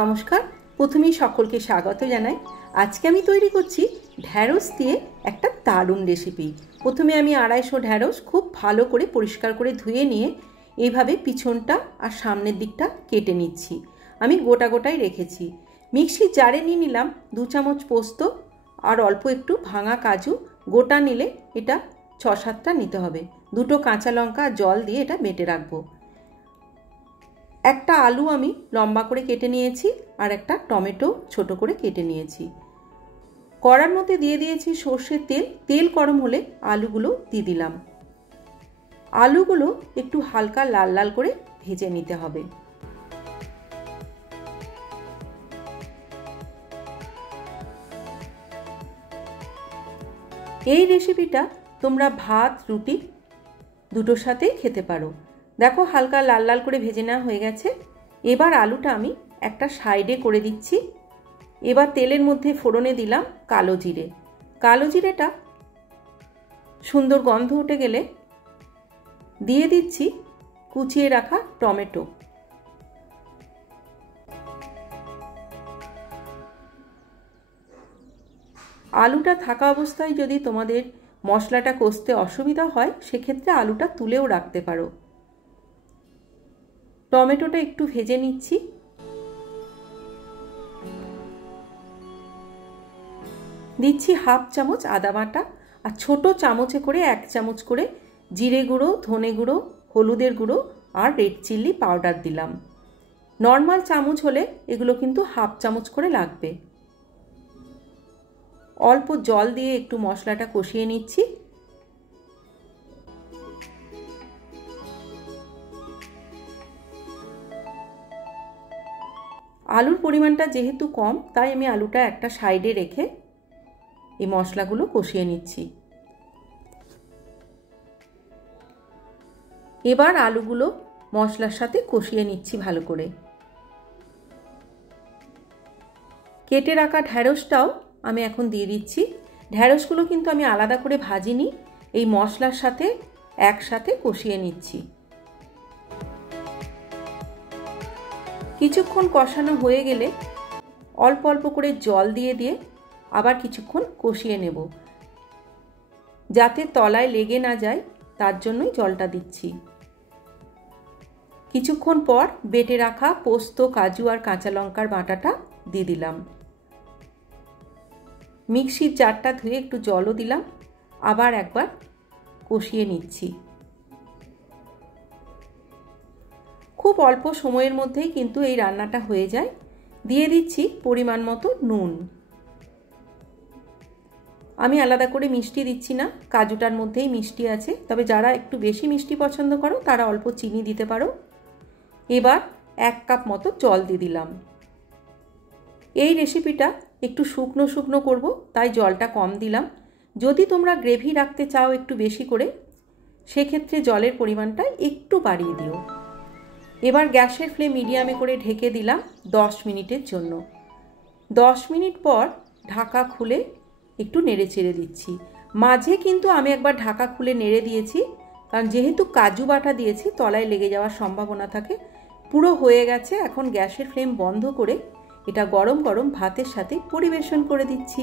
নমস্কার, প্রথমেই সকলকে স্বাগত জানাই। আজকে আমি তৈরি করছি ঢ্যাঁড়স দিয়ে একটা দারুণ রেসিপি। প্রথমে আমি 250 ঢ্যাঁড়স খুব ভালো করে পরিষ্কার করে ধুয়ে নিয়ে এইভাবে পিছনটা আর সামনের দিকটা কেটে নিচ্ছি। আমি গোটা গোটাই রেখেছি। মিক্সির জারে নিয়ে নিলাম 2 চামচ পোস্ত আর অল্প একটু ভাঙা কাজু। গোটা নিলে এটা 6-7টা নিতে হবে। 2টো কাঁচা লঙ্কা জল দিয়ে এটা বেটে রাখবো। একটা আলু আমি লম্বা করে কেটে নিয়েছি আর একটা টমেটো ছোট করে কেটে নিয়েছি। কড়ার মধ্যে দিয়ে দিয়েছি সর্ষের তেল। তেল গরম হলে আলুগুলো দিয়ে দিলাম। আলুগুলো একটু হালকা লাল লাল করে ভেজে নিতে হবে। এই রেসিপিটা তোমরা ভাত রুটি দুটোর সাথেই খেতে পারো। দেখো হালকা লাল লাল করে ভেজে নেওয়া হয়ে গেছে। এবার আলুটা আমি একটা সাইডে করে দিচ্ছি। এবার তেলের মধ্যে ফোড়নে দিলাম কালো জিরে। কালো জিরেটা সুন্দর গন্ধ উঠে গেলে দিয়ে দিচ্ছি কুচিয়ে রাখা টমেটো। আলুটা থাকা অবস্থায় যদি তোমাদের মশলাটা কষতে অসুবিধা হয় সেক্ষেত্রে আলুটা তুলেও রাখতে পারো। টমেটোটা একটু ভেজে নিচ্ছি। দিচ্ছি হাফ চামচ আদা বাটা আর ছোট চামচে করে 1 চামচ করে জিরে গুঁড়ো, ধনে গুঁড়ো, হলুদের গুঁড়ো আর রেড চিলি পাউডার দিলাম। নর্মাল চামচ হলে এগুলো কিন্তু হাফ চামচ করে লাগবে। অল্প জল দিয়ে একটু মশলাটা কষিয়ে নিচ্ছি। আলুর পরিমাণটা যেহেতু কম তাই আমি আলুটা একটা সাইডে রেখে এই মশলাগুলো কষিয়ে নিচ্ছি। এবার আলুগুলো মশলার সাথে কষিয়ে নিচ্ছি ভালো করে। কেটে রাখা ঢ্যাঁড়সটাও আমি এখন দিয়ে দিচ্ছি। ঢ্যাঁড়সগুলো কিন্তু আমি আলাদা করে ভাজিনি, এই মশলার সাথে একসাথে কষিয়ে নিচ্ছি। কিছুক্ষণ কষানো হয়ে গেলে অল্প অল্প করে জল দিয়ে দিয়ে আবার কিছুক্ষণ কষিয়ে নেব, যাতে তলায় লেগে না যায় তার জন্যই জলটা দিচ্ছি। কিছুক্ষণ পর বেটে রাখা পোস্ত, কাজু আর কাঁচা লঙ্কার বাটাটা দিয়ে দিলাম। মিক্সির জারটা ধুয়ে একটু জলও দিলাম। আবার একবার কষিয়ে নিচ্ছি। খুব অল্প সময়ের মধ্যেই কিন্তু এই রান্নাটা হয়ে যায়। দিয়ে দিচ্ছি পরিমাণ মতো নুন। আমি আলাদা করে মিষ্টি দিচ্ছি না, কাজুটার মধ্যেই মিষ্টি আছে। তবে যারা একটু বেশি মিষ্টি পছন্দ করো তারা অল্প চিনি দিতে পারো। এবার 1 কাপ মতো জল দিয়ে দিলাম। এই রেসিপিটা একটু শুকনো শুকনো করব তাই জলটা কম দিলাম। যদি তোমরা গ্রেভি রাখতে চাও একটু বেশি করে সেক্ষেত্রে জলের পরিমাণটা একটু বাড়িয়ে দিও। এবার গ্যাসের ফ্লেম মিডিয়ামে করে ঢেকে দিলাম 10 মিনিটের জন্য। 10 মিনিট পর ঢাকা খুলে একটু নেড়ে চেড়ে দিচ্ছি। মাঝে কিন্তু আমি একবার ঢাকা খুলে নেড়ে দিয়েছি, কারণ যেহেতু কাজু বাটা দিয়েছি তলায় লেগে যাওয়ার সম্ভাবনা থাকে। পুরো হয়ে গেছে। এখন গ্যাসের ফ্লেম বন্ধ করে এটা গরম গরম ভাতের সাথে পরিবেশন করে দিচ্ছি।